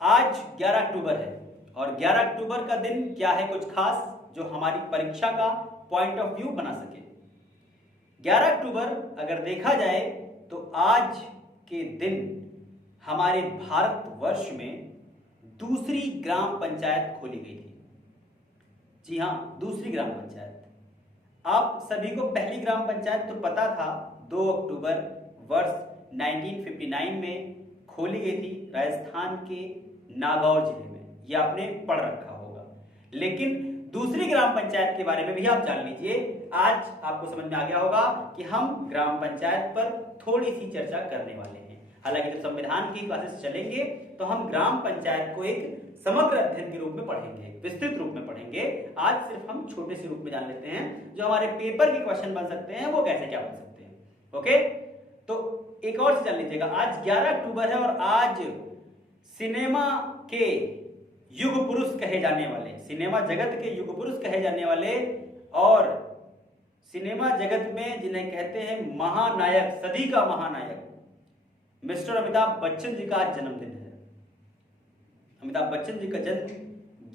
आज 11 अक्टूबर है और 11 अक्टूबर का दिन क्या है कुछ खास जो हमारी परीक्षा का पॉइंट ऑफ व्यू बना सके। 11 अक्टूबर अगर देखा जाए तो आज के दिन हमारे भारतवर्ष में दूसरी ग्राम पंचायत खोली गई थी। जी हाँ, दूसरी ग्राम पंचायत। आप सभी को पहली ग्राम पंचायत तो पता था, 2 अक्टूबर वर्ष 1959 में खोली गई थी राजस्थान के नागौर जिले में। ये आपने पढ़ रखा होगा। लेकिन दूसरी ग्राम पंचायत के बारे में भी आप जान लीजिए। आज आपको समझ में आ गया होगा कि हम ग्राम पंचायत पर थोड़ी सी चर्चा करने वाले हैं। हालांकि जब संविधान की क्लासेस चलेंगे तो हम ग्राम पंचायत को एक समग्र अध्ययन के रूप में पढ़ेंगे, विस्तृत रूप में पढ़ेंगे। आज सिर्फ हम छोटे से रूप में जान लेते हैं जो हमारे पेपर के क्वेश्चन बन सकते हैं वो कैसे क्या बन सकते हैं। ओके, तो एक और से जान लीजिएगा, आज 11 अक्टूबर है और आज सिनेमा के युग पुरुष कहे जाने वाले, सिनेमा जगत के युग पुरुष कहे जाने वाले और सिनेमा जगत में जिन्हें कहते हैं महानायक, सदी का महानायक मिस्टर अमिताभ बच्चन जी का आज जन्मदिन है। अमिताभ बच्चन जी का जन्म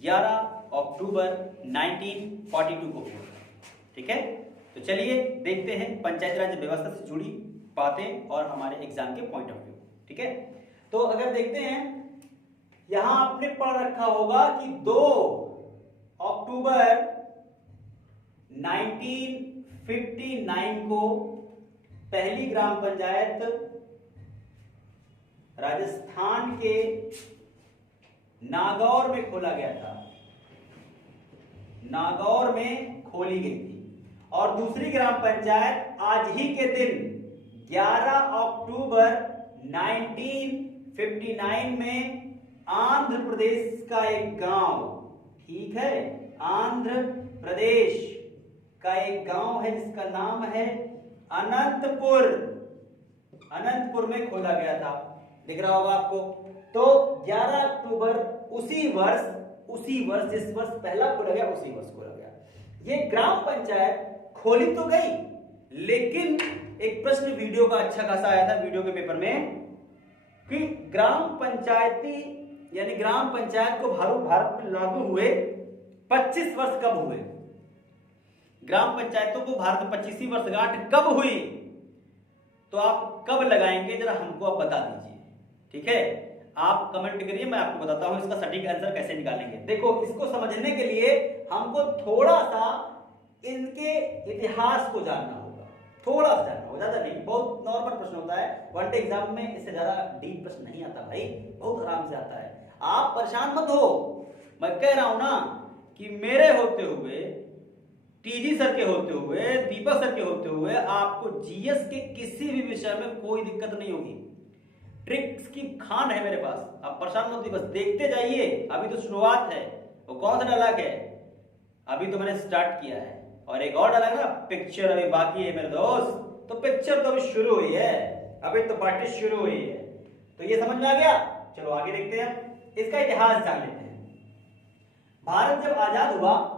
11 अक्टूबर 1942 को हुआ। ठीक है, तो चलिए देखते हैं पंचायती राज व्यवस्था से जुड़ी बातें और हमारे एग्जाम के पॉइंट ऑफ व्यू। ठीक है, तो अगर देखते हैं यहां आपने पढ़ रखा होगा कि 2 अक्टूबर 1959 को पहली ग्राम पंचायत राजस्थान के नागौर में खोला गया था, नागौर में खोली गई थी। और दूसरी ग्राम पंचायत आज ही के दिन 11 अक्टूबर 1959 में आंध्र प्रदेश का एक गांव, ठीक है, आंध्र प्रदेश का एक गांव है जिसका नाम है अनंतपुर, अनंतपुर में खोला गया था। दिख रहा होगा आपको। तो 11 अक्टूबर उसी वर्ष जिस वर्ष पहला खोला गया उसी वर्ष खोला गया। ये ग्राम पंचायत खोली तो गई, लेकिन एक प्रश्न वीडियो का अच्छा खासा आया था वीडियो के पेपर में कि ग्राम पंचायती यानी ग्राम पंचायत को भारत में लागू हुए 25 वर्ष कब हुए? ग्राम पंचायतों को भारत में 25वीं वर्षगांठ कब हुई? तो आप कब लगाएंगे जरा हमको आप बता दीजिए। ठीक है, आप कमेंट करिए, मैं आपको बताता हूं इसका सटीक आंसर कैसे निकालेंगे। देखो, इसको समझने के लिए हमको थोड़ा सा इनके इतिहास को जानना होगा, थोड़ा सा जानना होगा, ज्यादा नहीं। बहुत नॉर्मल प्रश्न होता है, वनडे एग्जाम में इससे ज्यादा डीप प्रश्न नहीं आता भाई, बहुत आराम से आता है। आप परेशान मत हो, मैं कह रहा हूं ना कि मेरे होते हुए, टीजी सर के होते हुए, दीपक सर के होते हुए आपको जीएस के किसी भी विषय में कोई दिक्कत नहीं होगी। ट्रिक्स की खान है मेरे पास, आप परेशान मत होइए, बस देखते जाइए। अभी तो शुरुआत है। वो कौन सा डायलॉग है? अभी तो मैंने स्टार्ट किया है। और एक और डायलॉग ना, पिक्चर अभी बाकी है मेरे दोस्त। तो पिक्चर तो अभी शुरू हुई है, अभी तो पार्टी शुरू हुई है। तो ये समझ में आ गया। चलो आगे देखते हैं, इसका इतिहास जान लेते हैं। भारत जब आजाद हुआ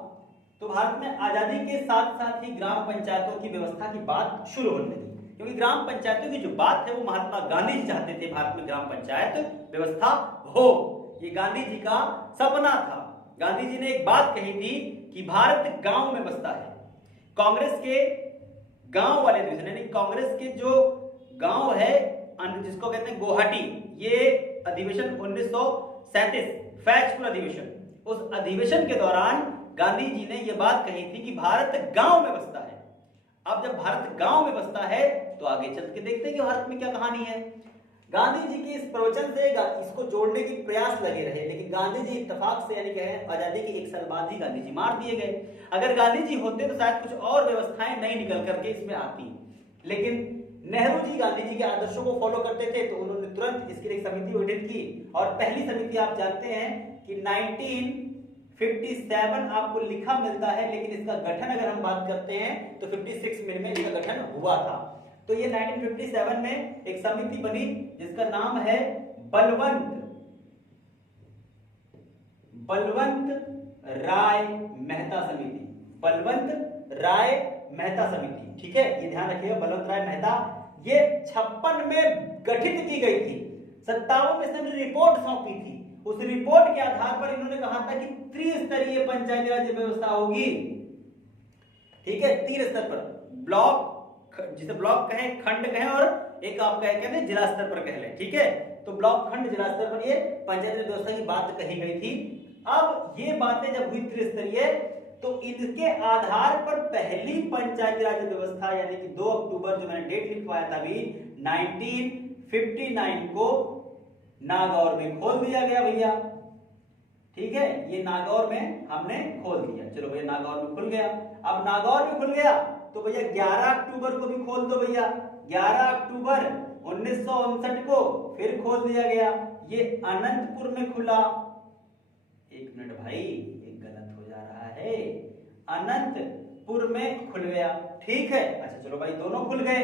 तो भारत में आजादी के साथ साथ ही ग्राम पंचायतों की व्यवस्था की बात शुरू होने लगी, क्योंकि ग्राम पंचायतों की जो बात है वो महात्मा गांधी जी चाहते थे भारत में ग्राम पंचायत व्यवस्था हो। ये गांधी जी का सपना था। गांधी जी ने एक बात कही थी कि भारत गांव में बसता है। कांग्रेस के गांव वाले डिवीजन यानी कांग्रेस के जो गांव है जिसको कहते हैं गुवाहाटी, ये अधिवेशन 1937 फैक्चुअल अधिवेशन, उस अधिवेशन के दौरान गांधी जी ने यह बात कही थी कि भारत गांव में बसता है। अब जब भारत गांव में बसता है तो आगे चल के देखते हैं कि भारत में क्या कहानी है। गांधी जी की इस प्रवचन से इसको जोड़ने की प्रयास लगे रहे, लेकिन गांधी जी इत्तेफाक से यानी कहें आजादी के 1 साल बाद ही गांधी जी मार दिए गए। अगर गांधी जी होते तो शायद कुछ और व्यवस्थाएं नहीं निकल करके इसमें आती, लेकिन नेहरू जी गांधी जी के आदर्शों को फॉलो करते थे तो उन्होंने तुरंत इसके लिए एक समिति गठित की। और पहली समिति आप जानते हैं कि 1957 आपको लिखा मिलता है, लेकिन इसका गठन अगर हम बात करते हैं तो 56 में इसका गठन हुआ था। तो ये 1957 में एक समिति बनी जिसका नाम है बलवंत राय मेहता समिति, बलवंत राय मेहता समिति। ठीक है, ये ध्यान रखिएगा, बलवंत राय मेहता। ये 56 में गठित की गई थी। 57 में इसने रिपोर्ट सौंपी थी। उस रिपोर्ट के आधार पर इन्होंने कहा था कि त्रिस्तरीय पंचायती राज व्यवस्था होगी। ठीक है, तीन स्तर पर, ब्लॉक, जिसे ब्लॉक कहें, खंड कहें, और एक आप कहते जिला स्तर पर कह लें। ठीक है, तो ब्लॉक, खंड, जिला स्तर पर ये पंचायती राज व्यवस्था की बात कही गई थी। अब ये बातें जब हुई त्रिस्तरीय, तो इनके आधार पर पहली पंचायती राज व्यवस्था यानी कि 2 अक्टूबर, जो मैंने डेट लिखवाया था अभी, 1959 को नागौर में खोल दिया गया भैया। ठीक है, ये नागौर में हमने खोल दिया। चलो भैया, नागौर में खुल गया। अब नागौर में खुल गया तो भैया 11 अक्टूबर को भी खोल दो भैया। 11 अक्टूबर 1959 को फिर खोल दिया गया। ये अनंतपुर में खुला। एक मिनट भाई, एक गलत हो जा रहा है, अनंतपुर में खुल गया। ठीक है, अच्छा चलो भाई, दोनों खुल गए।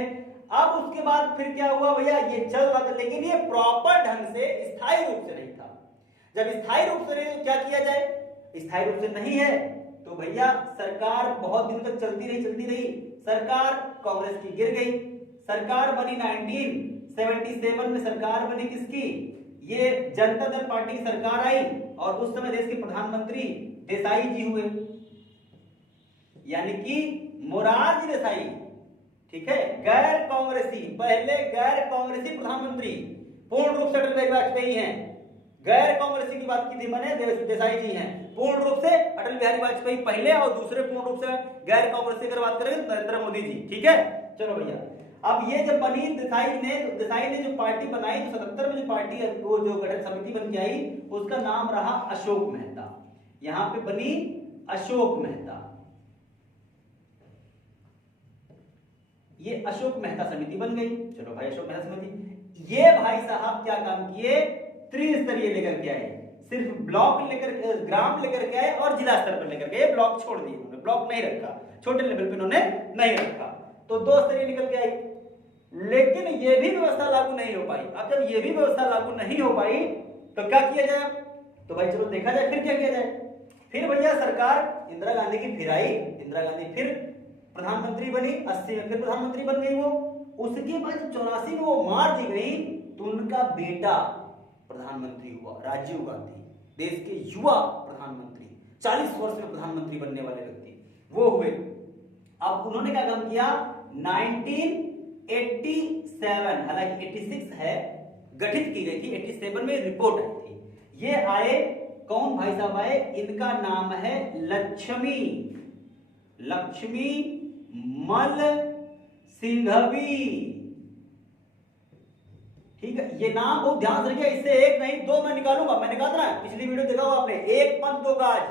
अब उसके बाद फिर क्या हुआ भैया, ये चल रहा था, लेकिन ये प्रॉपर ढंग से स्थायी रूप से नहीं था। जब स्थायी रूप से नहीं तो क्या किया जाए, स्थायी रूप से नहीं है तो भैया सरकार बहुत दिन तक चलती रही। सरकार कांग्रेस की गिर गई। सरकार बनी 1977 में, सरकार बनी किसकी, ये जनता दल पार्टी की सरकार आई, और उस समय देश के प्रधानमंत्री देसाई जी हुए, यानी कि मोरारजी देसाई। ठीक है, गैर कांग्रेसी, पहले गैर कांग्रेसी प्रधानमंत्री पूर्ण रूप से अटल बिहारी वाजपेयी हैं। गैर कांग्रेसी की बात की थी मैंने, देसाई जी हैं। पूर्ण रूप से अटल बिहारी वाजपेयी पहले, और दूसरे पूर्ण रूप से गैर कांग्रेसी की बात करेंगे नरेंद्र मोदी जी। ठीक है, चलो भैया, अब ये जब बनी देसाई ने जो पार्टी बनाई, तो 77 में जो पार्टी, वो जो गठन समिति बन के आई, उसका नाम रहा अशोक मेहता। यहां पे बनी अशोक मेहता, ये अशोक मेहता समिति बन गई। चलो भाई, अशोक मेहता समिति, ये भाई साहब क्या काम किए, त्रिस्तरीय लेकर के आए। सिर्फ ब्लॉक लेकर, ग्राम लेकर के आए और जिला स्तर पर लेकर के, ब्लॉक छोड़ दिए उन्होंने, ब्लॉक नहीं रखा, छोटे लेवल पे उन्होंने नहीं रखा, तो 2 स्तरीय निकल के आई। लेकिन ये भी व्यवस्था लागू नहीं हो पाई। अब जब ये भी व्यवस्था लागू नहीं हो पाई तो क्या किया जाए, तो भाई चलो देखा जाए फिर क्या किया जाए। फिर भैया सरकार इंदिरा गांधी की फिर आई, इंदिरा गांधी फिर प्रधानमंत्री बनी, 80 में फिर प्रधानमंत्री बन गई वो। उसके बाद 84 में वो मार दी गई, तो उनका बेटा प्रधानमंत्री हुआ, राजीव गांधी, देश के युवा प्रधानमंत्री, 40 वर्ष में प्रधानमंत्री बनने वाले व्यक्ति वो हुए। अब उन्होंने क्या काम किया, 1987, हालांकि 86 है, गठित की गई थी, 87 में रिपोर्ट आई थी। ये आए कौन भाई साहब आए, इनका नाम है लक्ष्मी मल सिंघवी। ठीक है, ये नाम बहुत ध्यान से रखिए, इससे एक नहीं 2 मैं निकालूंगा। मैंने कहा था ना, पिछली वीडियो देखा होगा आपने, 1 पंथ 2 काज,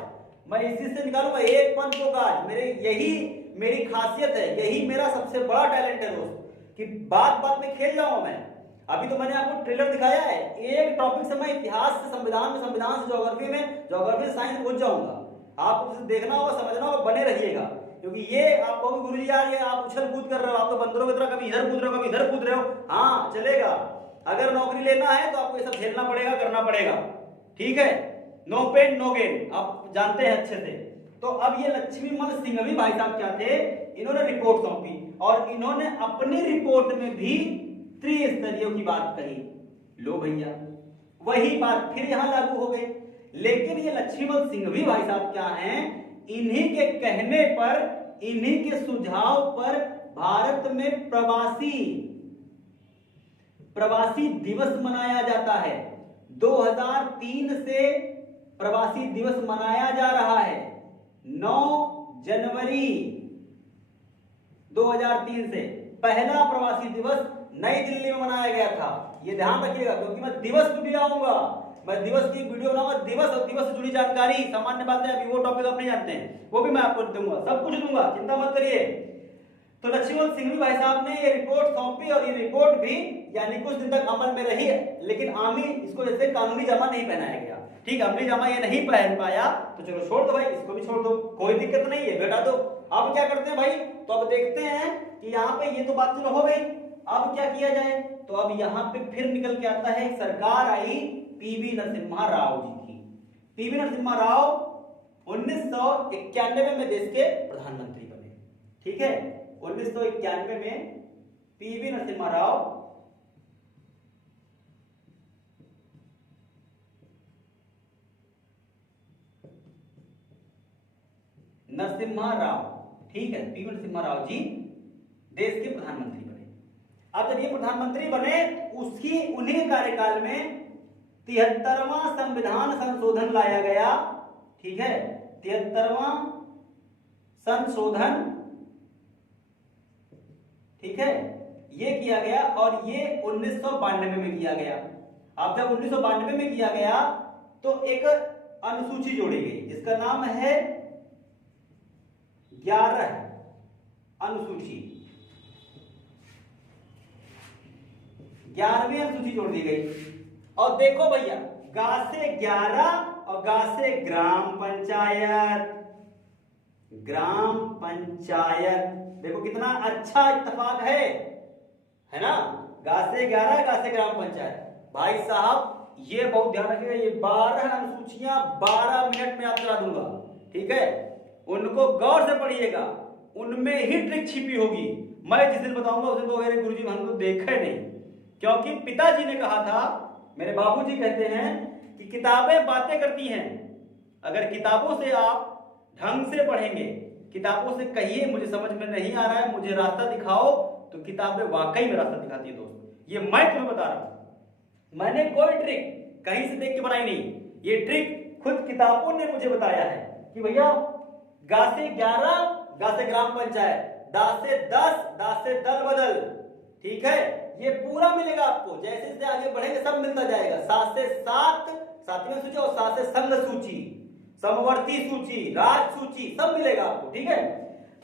मैं इसी से निकालूंगा, 1 पंथ 2 काज। यही मेरी खासियत है, यही मेरा सबसे बड़ा टैलेंट है दोस्त, कि बात बात में खेल जाऊंगा मैं। अभी तो मैंने आपको ट्रेलर दिखाया है, एक टॉपिक से मैं इतिहास से संविधान में, संविधान से ज्योग्राफी में, ज्योग्राफी से साइंस पहुंच जाऊंगा। आपको उसे देखना होगा, समझना होगा, बने रहिएगा, क्योंकि ये आपको भी गुरुजी यार, ये आप उछल कूद कर रहे हो, आप तो बंदरों की तरह कभी इधर कूद रहे हो, कभी इधर कूद रहे हो। हाँ चलेगा, अगर नौकरी लेना है तो आपको ये सब झेलना पड़ेगा, करना पड़ेगा। ठीक है, नो पेन नो गेन, आप जानते हैं अच्छे से। तो अब ये लक्ष्मीमल सिंघवी भाई साहब क्या थे, इन्होंने रिपोर्ट सौंपी, और इन्होंने अपनी रिपोर्ट में भी त्रिस्तरीय की बात कही। लो भैया, वही बात फिर यहां लागू हो गई। लेकिन ये लक्ष्मीमल सिंघवी भाई साहब क्या हैं, इन्हीं के कहने पर, इन्हीं के सुझाव पर भारत में प्रवासी दिवस मनाया जाता है। 2003 से प्रवासी दिवस मनाया जा रहा है। 9 जनवरी 2003 से पहला प्रवासी दिवस नई दिल्ली में मनाया गया था। ये ध्यान रखिएगा, क्योंकि मैं दिवस पे भी आऊंगा, मैं दिवस की वीडियो बनाऊंगा, दिवस और दिवस से जुड़ी जानकारी, सामान्य बातें, अभी वो टॉपिक आप नहीं जानते हैं, वो भी मैं आपको दूंगा, सब कुछ दूंगा, चिंता मत करिए। तो लक्ष्मीमल सिंघवी भाई साहब ने ये रिपोर्ट सौंपी, और ये रिपोर्ट भी यानी कुछ दिन तक अमल में रही, लेकिन आमी इसको जैसे कानूनी जमा नहीं पहनाया गया। ठीक है, अमली जमा ये नहीं पहन पाया, तो चलो छोड़ दो भाई, इसको भी छोड़ दो, कोई दिक्कत नहीं है, बेटा दो। अब क्या करते हैं भाई, तो अब देखते हैं कि यहाँ पे ये तो बात चलो हो गई, अब क्या किया जाए। तो अब यहाँ पे फिर निकल के आता है, सरकार आई पीवी नरसिम्हा राव जी की। पीवी नरसिम्हा राव 1991 में देश के प्रधानमंत्री बने। ठीक है, 1991 में पीवी नरसिम्हा राव नरसिम्हा राव, ठीक है, पी नरसिम्हा राव जी देश के प्रधानमंत्री बने। अब जब ये प्रधानमंत्री बने उन्हीं कार्यकाल में 73वां संविधान संशोधन लाया गया, ठीक है, 73वां संशोधन, ठीक है, ये किया गया और ये 1992 में किया गया। अब जब 1992 में किया गया तो एक अनुसूची जोड़ी गई जिसका नाम है 11 अनुसूची, 11वीं अनुसूची जोड़ दी गई। और देखो भैया, गा से 11 और गा से ग्राम पंचायत, ग्राम पंचायत, देखो कितना अच्छा इत्तेफाक है ना, गा से 11 गा से ग्राम पंचायत। भाई साहब ये बहुत ध्यान रखिएगा, ये 12 अनुसूचियां 12 मिनट में आप चला दूंगा, ठीक है, उनको गौर से पढ़िएगा, उनमें ही ट्रिक छिपी होगी। मैं जिस दिन बताऊंगा उस दिन तो मेरे गुरुजी हम तो देखे नहीं, क्योंकि पिताजी ने कहा था, मेरे बाबूजी कहते हैं कि किताबें बातें करती हैं, अगर किताबों से आप ढंग से पढ़ेंगे, किताबों से कहिए मुझे समझ में नहीं आ रहा है, मुझे रास्ता दिखाओ, तो किताबें वाकई में रास्ता दिखाती है दोस्त। ये मैं तुम्हें बता रहा हूं, मैंने कोई ट्रिक कहीं से देख के बनाई नहीं, ये ट्रिक खुद किताबों ने मुझे बताया है कि भैया गा से 11 गा से ग्राम पंचायत, दा से 10 दा से दल बदल, ठीक है, ये पूरा मिलेगा आपको, जैसे जैसे आगे बढ़ेंगे सब मिलता जाएगा। 7 से 7 7वीं सूची और 7 से संघ सूची, समवर्ती सूची, राज सूची, सब मिलेगा आपको, ठीक है।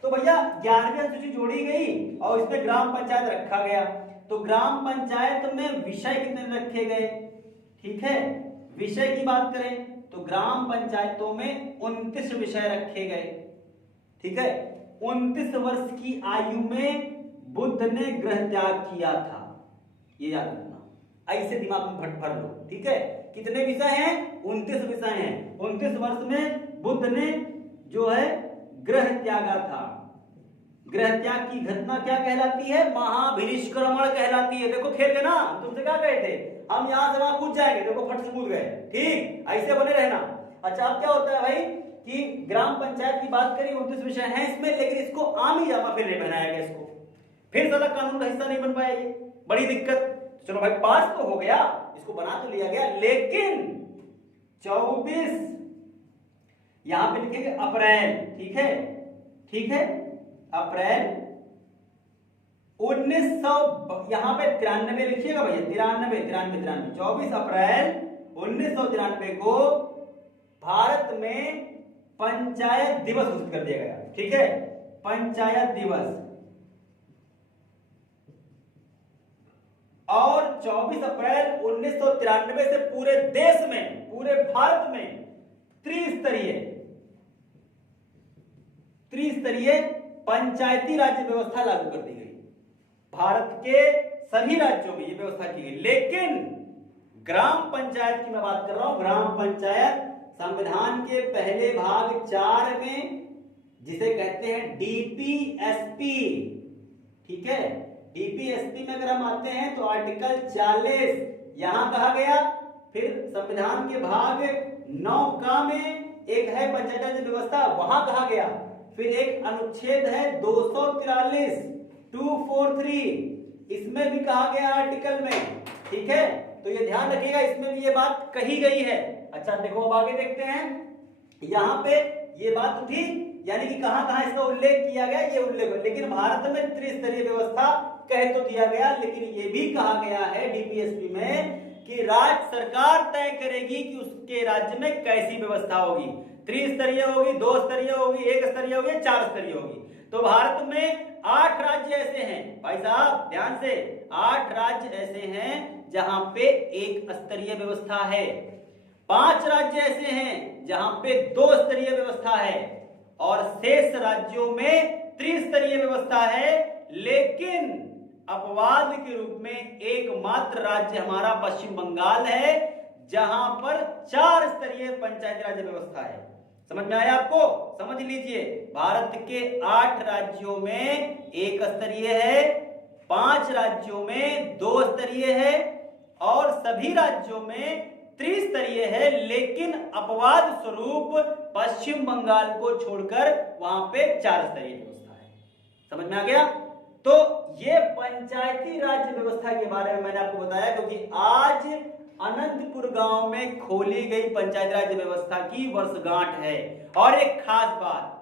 तो भैया 11वीं सूची जोड़ी गई और इसमें ग्राम पंचायत रखा गया। तो ग्राम पंचायत में विषय कितने रखे गए, ठीक है, विषय की बात करें तो ग्राम पंचायतों में 29 विषय रखे गए, ठीक है। 29 वर्ष की आयु में बुद्ध ने गृह त्याग किया था, ये याद रखना, ऐसे दिमाग में भर लो, ठीक है। कितने विषय हैं? 29 विषय हैं। 29 वर्ष में बुद्ध ने जो है गृह त्यागा था। गृह त्याग की घटना क्या कहलाती है? महाभिनिष्क्रमण कहलाती है। देखो खेल गए ना, तुमसे क्या कहे थे, हम यहां से वहां कूद जाएंगे, देखो फट से कूद गए, ठीक, ऐसे बने रहना। अच्छा अब क्या होता है भाई कि ग्राम पंचायत की बात करी, 29 विषय हैं इसमें, लेकिन इसको आम ही जामा फिर नहीं बनाया गया, इसको फिर ज्यादा कानून का हिस्सा नहीं बन पाया, ये बड़ी दिक्कत। चलो भाई पास तो हो गया, इसको बना तो लिया गया, लेकिन 24 यहां पे लिखेंगे अप्रैल, ठीक है, ठीक है, अप्रैल 1900, यहां पे 93 लिखिएगा भैया, 93 24 अप्रैल 1993 को भारत में पंचायत दिवस घोषित कर दिया गया, ठीक है, पंचायत दिवस। और 24 अप्रैल 1993 से पूरे देश में, पूरे भारत में त्रिस्तरीय पंचायती राज्य व्यवस्था लागू कर दी गई। भारत के सभी राज्यों में यह व्यवस्था की गई, लेकिन ग्राम पंचायत की मैं बात कर रहा हूं। ग्राम पंचायत संविधान के पहले भाग 4 में, जिसे कहते हैं डीपीएसपी, ठीक है, डीपीएसपी में अगर हम आते हैं तो आर्टिकल 40 यहां कहा गया। फिर संविधान के भाग 9 में एक है पंचायत राज व्यवस्था, वहां कहा गया। फिर एक अनुच्छेद है 243 243, इसमें भी कहा गया आर्टिकल में, ठीक है। तो ये ध्यान रखिएगा, इसमें भी ये बात कही गई है। अच्छा देखो अब आगे देखते हैं, यहां पे ये बात उठी, यानी कि कहां कहां इसका उल्लेख किया गया, ये उल्लेख, लेकिन भारत में त्रिस्तरीय व्यवस्था कह तो दिया गया, लेकिन ये भी कहा गया है डीपीएसपी में कि राज्य सरकार तय करेगी कि उसके राज्य में कैसी व्यवस्था होगी, त्रिस्तरीय होगी, 2 स्तरीय होगी, 1 स्तरीय होगी, 4 स्तरीय होगी। तो भारत में 8 राज्य ऐसे हैं भाई साहब, ध्यान से, 8 राज्य ऐसे हैं जहां पे 1 स्तरीय व्यवस्था है, 5 राज्य ऐसे हैं जहां पे 2 स्तरीय व्यवस्था है, और शेष राज्यों में त्रिस्तरीय व्यवस्था है। लेकिन अपवाद के रूप में एकमात्र राज्य हमारा पश्चिम बंगाल है जहां पर 4 स्तरीय पंचायत राज व्यवस्था है। समझ में आया आपको? समझ लीजिए, भारत के 8 राज्यों में 1 स्तरीय है, 5 राज्यों में 2 स्तरीय है, और सभी राज्यों में त्रिस्तरीय है, लेकिन अपवाद स्वरूप पश्चिम बंगाल को छोड़कर वहां पे 4 स्तरीय व्यवस्था है। समझ में आ गया? तो ये पंचायती राज व्यवस्था के बारे में मैंने आपको बताया, क्योंकि आज अनंतपुर गांव में खोली गई पंचायती राज व्यवस्था की वर्षगांठ है। और एक खास बात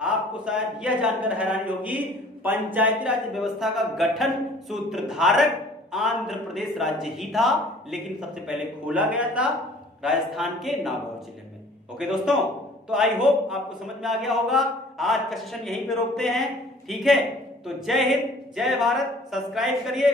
आपको शायद यह जानकर हैरानी होगी, पंचायती राज व्यवस्था का गठन सूत्रधारक आंध्र प्रदेश राज्य ही था, लेकिन सबसे पहले खोला गया था राजस्थान के नागौर जिले में। ओके दोस्तों, तो आई होप आपको समझ में आ गया होगा। आज का सेशन यहीं पे रोकते हैं, ठीक है? तो जय हिंद, जय भारत। सब्सक्राइब करिए।